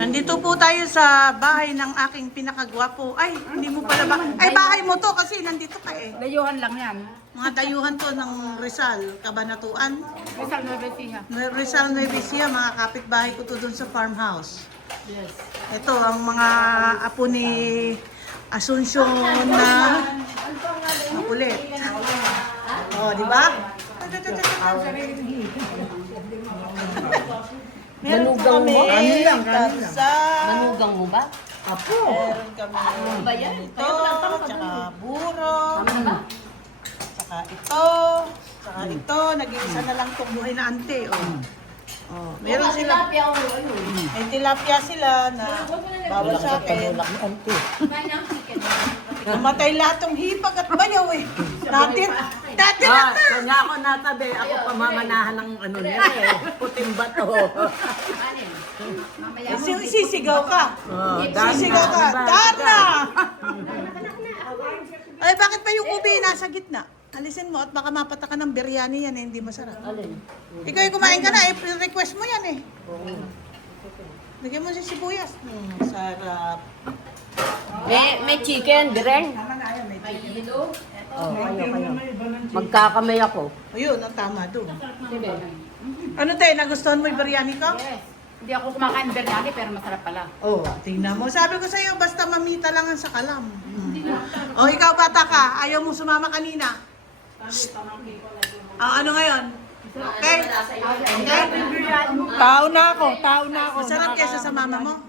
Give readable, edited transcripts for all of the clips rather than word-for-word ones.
Nandito po tayo sa bahay ng aking pinakagwapo. Ay, hindi mo pala ba? Ay, bahay mo to kasi nandito ka eh. Dayuhan lang yan. Mga dayuhan to ng Rizal, Cabanatuan. Rizal Nueva Ecija. Rizal Nueva Ecija, mga kapitbahay ko to doon sa farmhouse. Yes. Ito ang mga apo ni Asuncion na makulit. Oh, di ba? Meron po kami tansa. Manugang mo ba? Apo. Meron kami Ba yan? ito, tsaka buro, tsaka ito, nag-iisa na lang itong buhay na ante. Oh, meron sila. May tilapia sila na bawal sa akin. Namatay lahat ng hipag at bayaw eh. Natin na. Kanya ako natabi. Ako pamamanahan ng ano niya eh. Puting bato. Sisigaw ka. Sisigaw ka. Darna! Ay, bakit pa yung ubi nasa gitna? Alisin mo at baka mapata ka ng biryani yan eh, hindi masarap. Alin? Ikaw yung kumain ka na, request mo yan eh. Lagyan mo si sibuyas. Sarap. May chicken, direng. Oh, kayo. Magkakamay ako. Ayun, ang tama doon. Ano tayo, nagustuhan mo yung biryani ko? Yes. Hindi ako kumakain biryani pero masarap pala. Oh, tingnan mo. Sabi ko sa'yo, basta mamita lang ang sakalam. Oh, ikaw bata ka, ayaw mo sumama kanina. Ano ngayon? Okay? Okay? Tao na ako. Masarap kesa sa mama mo?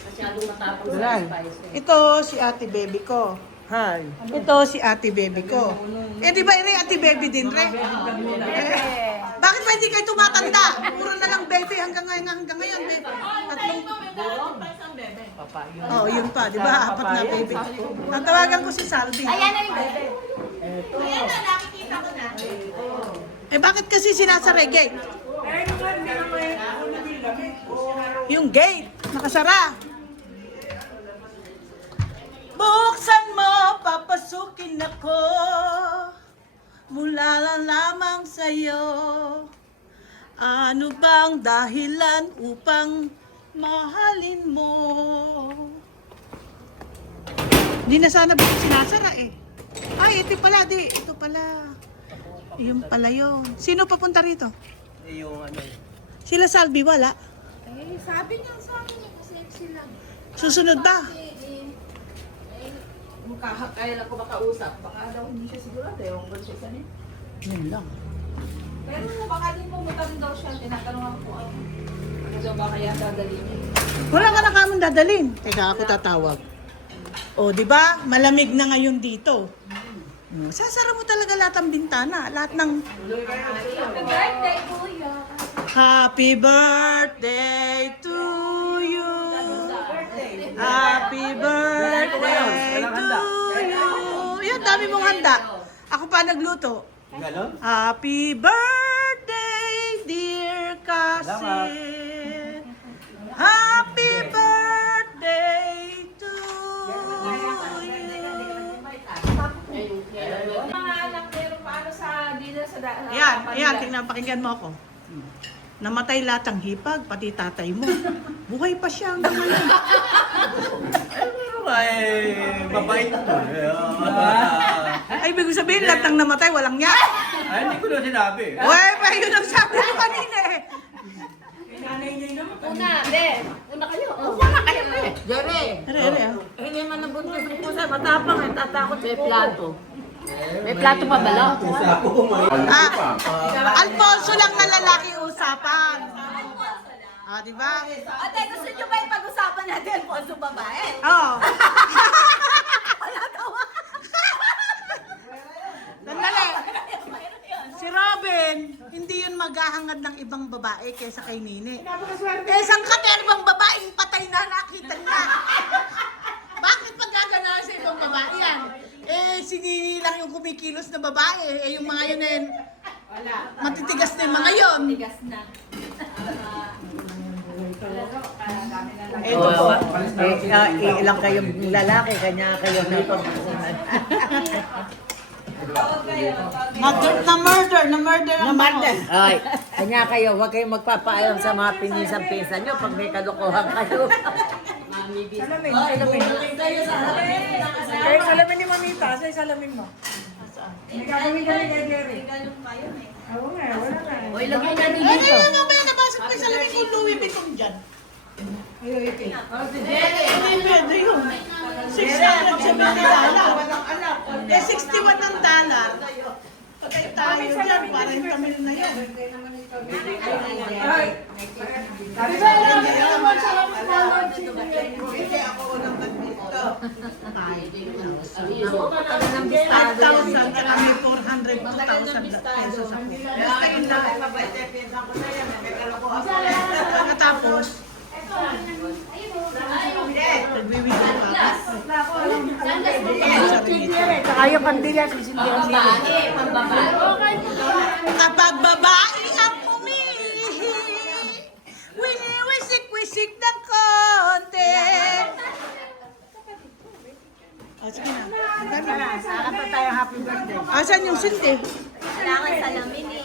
Masyadong matapang sa Right. spice. Ito si ate baby ko. Hi. Ito si ate baby ko. Eh di ba ate baby din re? Bakit ba hindi kayo tumatanda? Puro na lang baby hanggang ngayon, baby. Tatlong... Oh, yun pa, di ba? Apat na baby. Tatawagan ko si Salvi. Ayan na yung bebe. Ayan na, nakikita ko na. Eh bakit kasi sinasara yung gate? Yung gate, nakasara. Buksan mo, papasukin ako. Mula lang lamang sa'yo. Ano bang dahilan upang mahalin mo? Hindi na sana ba sinasara eh. Ay, ito pala, ito pala. Yung pala yun. Sino papunta rito? Yung ano, Sila Salvi, wala. Eh, sabi niya sa akin kasi sila. Susunod ba? Kaya lang ko makausap. Baka daw hindi siya sigurado. Ewan ko siya saan eh. Yun lang. Pero baka din pumunta rin daw siya. Tinatanong ako kung ano daw ba kaya dadalhin. Wala ka na kamong dadalhin. Teka, ako tatawag. O, di ba? Malamig na ngayon dito. Sasara mo talaga lahat ng bintana. Lahat ng... Happy birthday, Kuya! Happy birthday to you. Happy birthday to you. Yan, dami mong handa. Ako pa nagluto. gano'n? Happy birthday, dear Cassie. Happy birthday to you. Mga anak, pero paano sa dinner sa Ayan, tingnan, pakinggan mo ako. Namatay lahat ang hipag, pati tatay mo. Buhay pa siya hanggang ngayon. Ay, mabait to. Ay, ibig sabihin, lahat ng namatay, walang niya. Ay, hindi ko na sinabi. Uy, pa yun ang sabi mo kanina eh. Una kayo. Una kayo eh. Jerry. Are. Hindi man nabuntis ko sa matapang eh. Tatakot may plato. May plato pa ba lang? Alfonso lang na lalaki usapan. Ah, di ba? Ate, gusto niyo ba ipag-usapan natin Alfonso babae? Oo. Sandali. Si Robin, hindi yun maghahangad ng ibang babae kaysa kay Nini. Isang katerbang babaeng patay na nakita niya. Bakit pagkagana sa ibang babae yan? Eh, si Nini lang yung kumikilos na babae. Eh, yung mga yun eh, matitigas na yung mga yun. Tigas na. Ito po. Ilang kayong lalaki, kanya kayo na pagkakunan. Na murder. Ay, Anya kayo, huwag kayong magpapaalam sa mga pinisan-pinsan nyo pag may kalokohan kayo. Salamin, salamin. Kaya salamin ni Mamita, sa salamin mo. May gagawin kami kay Jerry. Oo nga, wala nga. O, ilagay na din Ano dito. yung nga ba yung nabasok ko yung salamin kong Louis Vuitton dyan? Hindi pwede yun. $670. Eh, 61 ang dollar. Patay tayo dyan, parang tamil na yun. $5,000 at may 402,000 pesos ako. Basta yun lang. Pagkatapos, nagwiwili pa ako. Saka yung kandila, sisindihan niya. Kapag babae ang umihi, winiwisik-wisik ng konti. Sige na. Saka pa tayo happy birthday. Asan yung sindi? Kailangan salamin eh.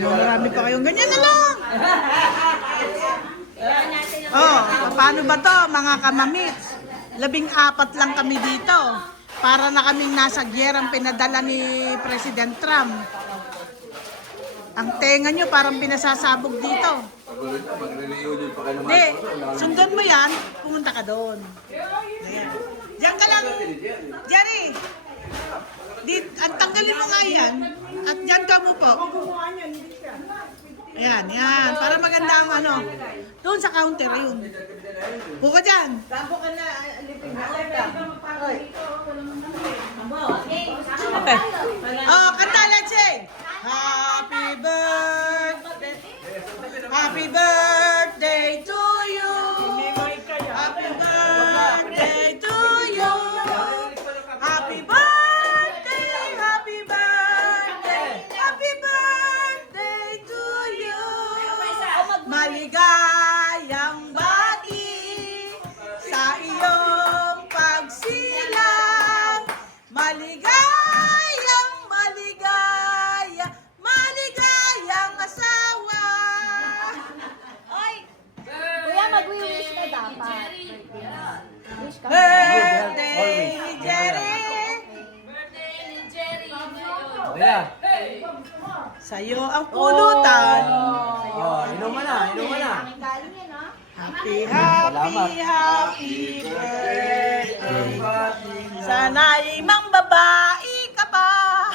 Marami pa kayong ganyan na lang. Oh, paano ba to mga kamamits? 14 lang kami dito. Para na kaming nasa gyerang pinadala ni President Trump. Ang tenga nyo parang pinasasabog dito. Hindi, sundan mo yan, pumunta ka doon. Ayan. Diyan ka lang, Jerry. Ang tanggalin mo nga yan, at diyan ka mo po. Ayan, yan. Para maganda ang ano. Doon sa counter, ayun. Buka dyan. Okay. Oh, kanta, let's sing. Happy birthday. Happy birthday to you. Happy birthday to you. Happy birthday, happy birthday, happy birthday to you. Maligayang bati sa iyong pagsilang. Maligayang asawa. Kuya, mag-wish ka dapat. Birthday, Jerry. Kaya. Sa'yo ang pulutan. Oh, inuman na, inuman na. Galing yan ha. Happy, happy, happy birthday. Sana'y mang babae ka pa.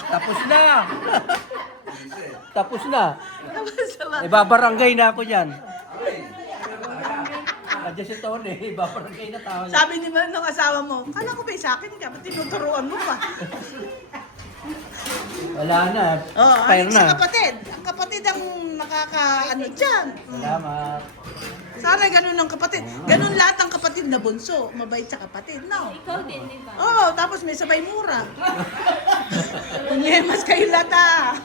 Tapos na. Tapos na. Tapos Ibabarangay na ako dyan. Adyan si Tony, ibabarangay na tao niya. sabi ni ba nung asawa mo, kala ko ba sa akin ka, ba't tinuturuan mo pa? Wala na. Oh, Fire sa na. kapatid. Ang kapatid ang nakakaano dyan. Salamat. Sana ganun ang kapatid. Ganun lahat ang kapatid na bunso. Mabait sa kapatid, no? Ikaw din, di ba? Oo, tapos may sabay mura. Kunyemas kayo lahat ah.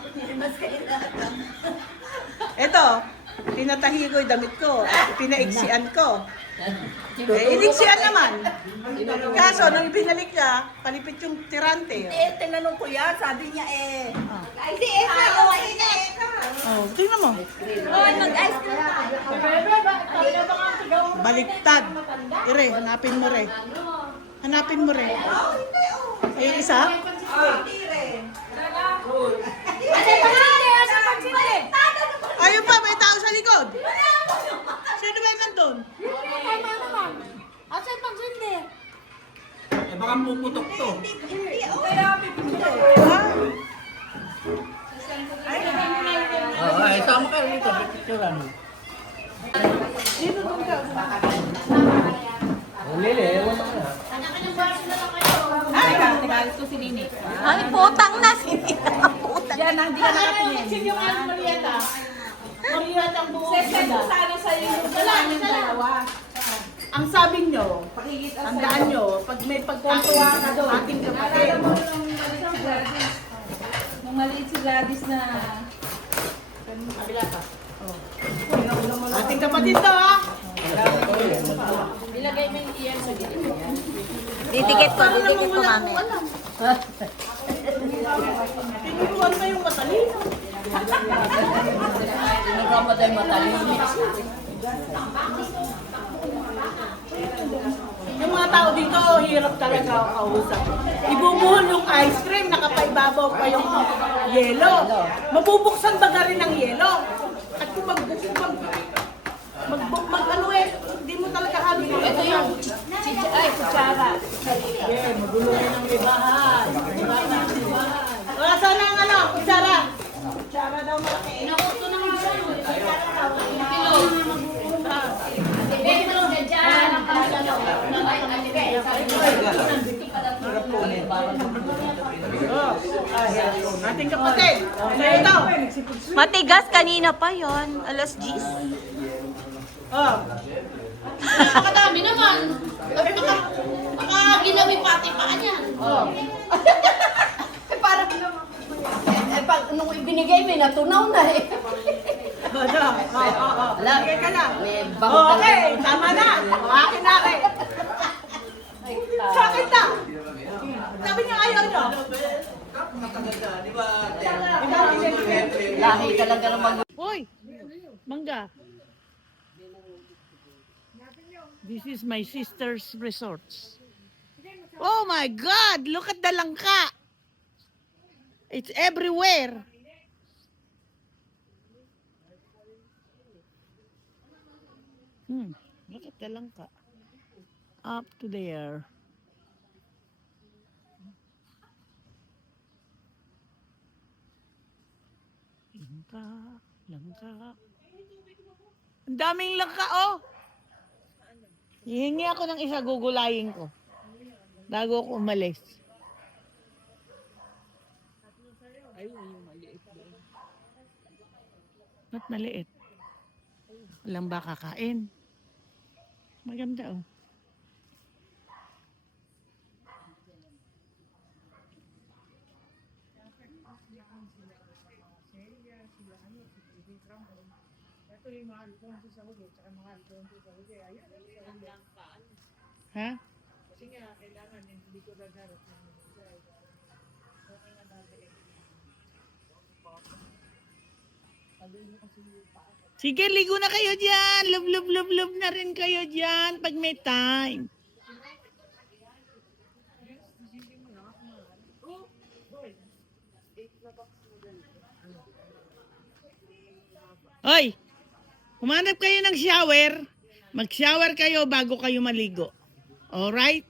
Ito, tinatahi ko yung damit ko. Pinaiksian ko. Iniksian naman. Kaso, nung binalik niya, palipit yung tirante. Tinanong ko yan, sabi niya Ay, di Eka. Oo, Eka. Oh, tingnan mo. Oo, mag-ice cream tayo. Baliktad. Ire, hanapin mo re. Hanapin mo re. Eh, isa? Ayun pa, may tao sa likod. Sino ba yung nandun? Asa yung pagsindi? Eh baka puputok to. Oo, ay sama ka dito. Picturean mo. Lili, ewan ko na. Nagalit ko si Nini. Ay, putang na. Putang. Yan, hindi ka nakatingin. Sana sa'yo yung dalawa. Ang sabi nyo, tandaan nyo, pag may pagkontuwa ka doon, ating kapatid. Nung maliit si Gladys na... Ating kapatid to, ha? Ilagay mo yung iyan sa gilid. Didikit ko mami. Tinuruan pa yung matalino. Nagpapaday matalinis. Yung mga tao dito, hirap talaga ako kausap. Ibubuhol yung ice cream, nakapaibabaw pa yung yelo. Mabubuksan ba rin ng yelo? At kung ano hindi mo talaga halos. Ito yung, si Chara. Magulo rin ang libahan. Saan ang ano, kutsara? Kutsara daw maki. Nakuto ng mga kilo. Ating kapatid. Ito. Matigas kanina pa yon, alas 10. Oh. Nakadami naman. Baka ginawi pati pa niya. Oh. Parang, pag nung ibinigay mo, natunaw na eh. Alam. Sige ka na. May bango Okay, tama na. Akin na rin. Sa akin na. Sabi niya ayaw niyo. Lahi talaga ng mag... Hoy! Mangga. This is my sister's resorts. Oh my God! Look at the langka! It's everywhere. Look at the langka. Up to there. Langka, langka. Ang daming langka, oh! Hihingi ako ng isa, gugulayin ko. Bago ako umalis. Ba't maliit? Walang ba kakain? Maganda, oh. Ha? Sige, ligo na kayo dyan. Love na rin kayo dyan pag may time. Hoy! Humanap kayo ng shower. Mag-shower kayo bago kayo maligo. Alright?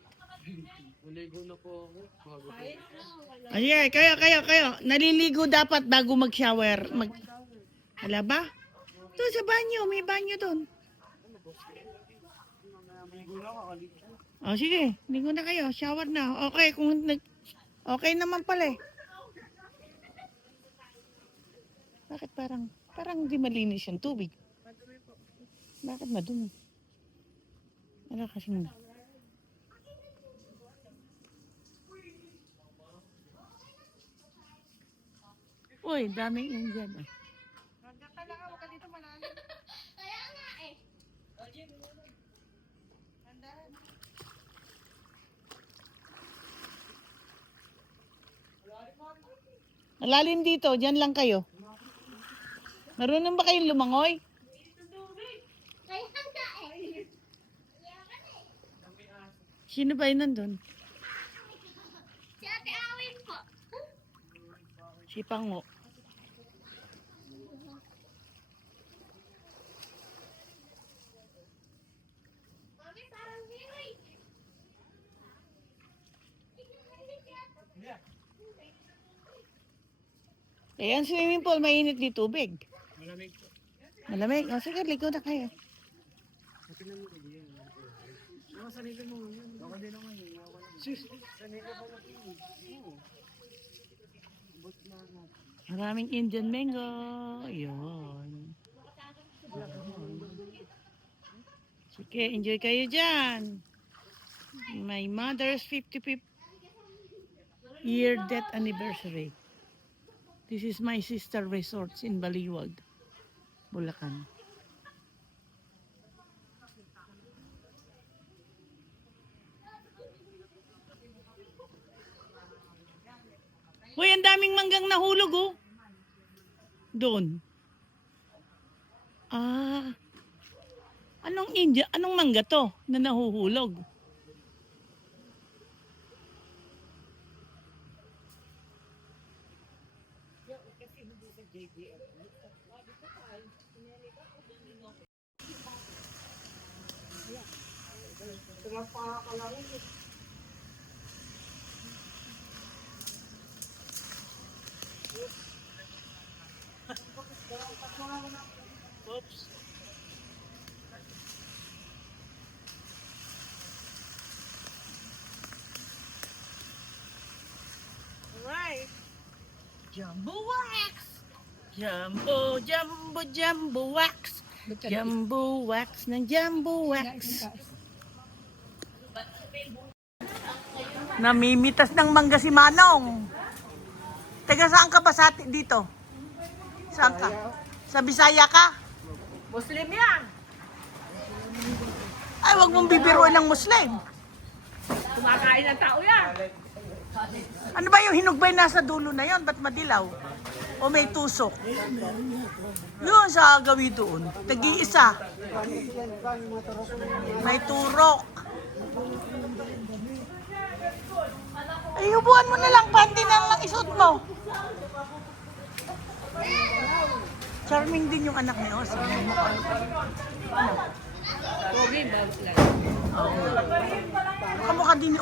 Maligo na po ako. Ay, kayo. Naliligo dapat bago mag-shower. Hala ba? Doon sa banyo. May banyo doon. O sige. Ligo na kayo. Shower na. Okay. Okay naman pala eh. Bakit parang di malinis yung tubig? Bakit madumi? Ano kasing... Uy, daming Indian eh. Malalim dito, dyan lang kayo. Marunong ba kayong lumangoy? Sino ba yun nandun? Si Ate Awin po. Si Pango. Mami, parang hiwi. Eh, ang swimming pool, mainit di tubig. Malamig po. Malamig? O, sige, ligo na kayo. Maraming Indian mango. Yun. Sige, enjoy kayo dyan. My mother's 55th year death anniversary. This is my sister resorts in Baliwag, Bulacan. Uy, ang daming manggang nahulog, oh. Doon. Anong India? Anong mangga to na nahuhulog? Oops. Alright. Jumbo wax. Jumbo, jumbo, jumbo wax. Jumbo wax ng jumbo wax. Namimitas ng mangga si Manong. Taga saan ka ba dito? Saan ka? Sa Bisaya ka? Muslim yan. Ay, wag mong bibiruin ng Muslim. Kumakain ng tao yan. Ano ba yung hinugbay nasa dulo na yon? Ba't madilaw? O may tusok? Doon sa gawi doon. Tagi-isa. May turok. Ay, hubuan mo na lang. Panty na lang isuot mo. Charming din yung anak niyo. Pogi, bago lang. Kamukha din